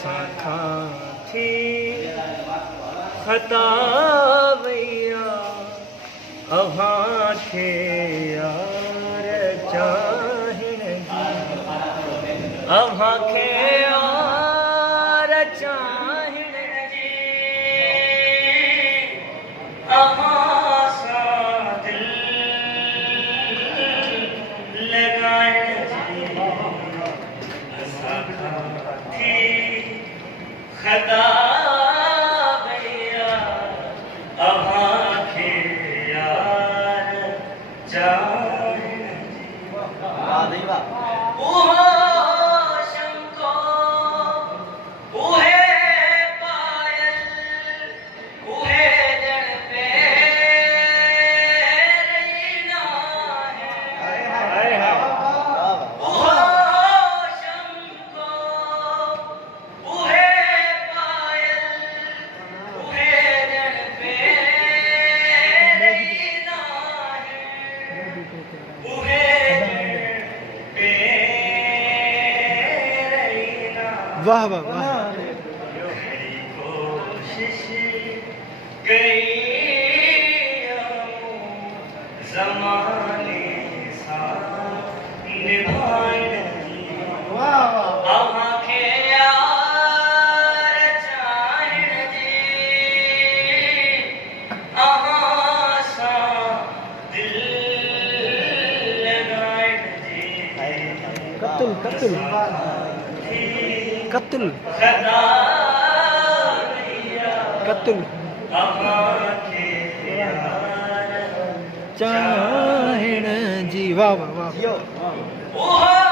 असां थी खता वैया अव्हां खे यार चाहिण जी अव्हां खे यार चाहिण जी अव्हां सां दिल लगाइण जी असां थी खता वैया अव्हां खे यार चाहिण जी उहो शंको उहे पायल उहे ॼण पहिरीं नाहे उहो शंको उहे पायल उहे ॼण पहिरीं नाहे उहे वाह वाह वाह कोशिश कई ज़माने सां निभाइण जी अव्हां खे यार चाहिण जी अव्हां सां दिल लगाइण जी कत्ल कत्ल कत्ल खता वैया कत्ल अव्हां खे यार चाहिण जी वाह वाह वाह उहो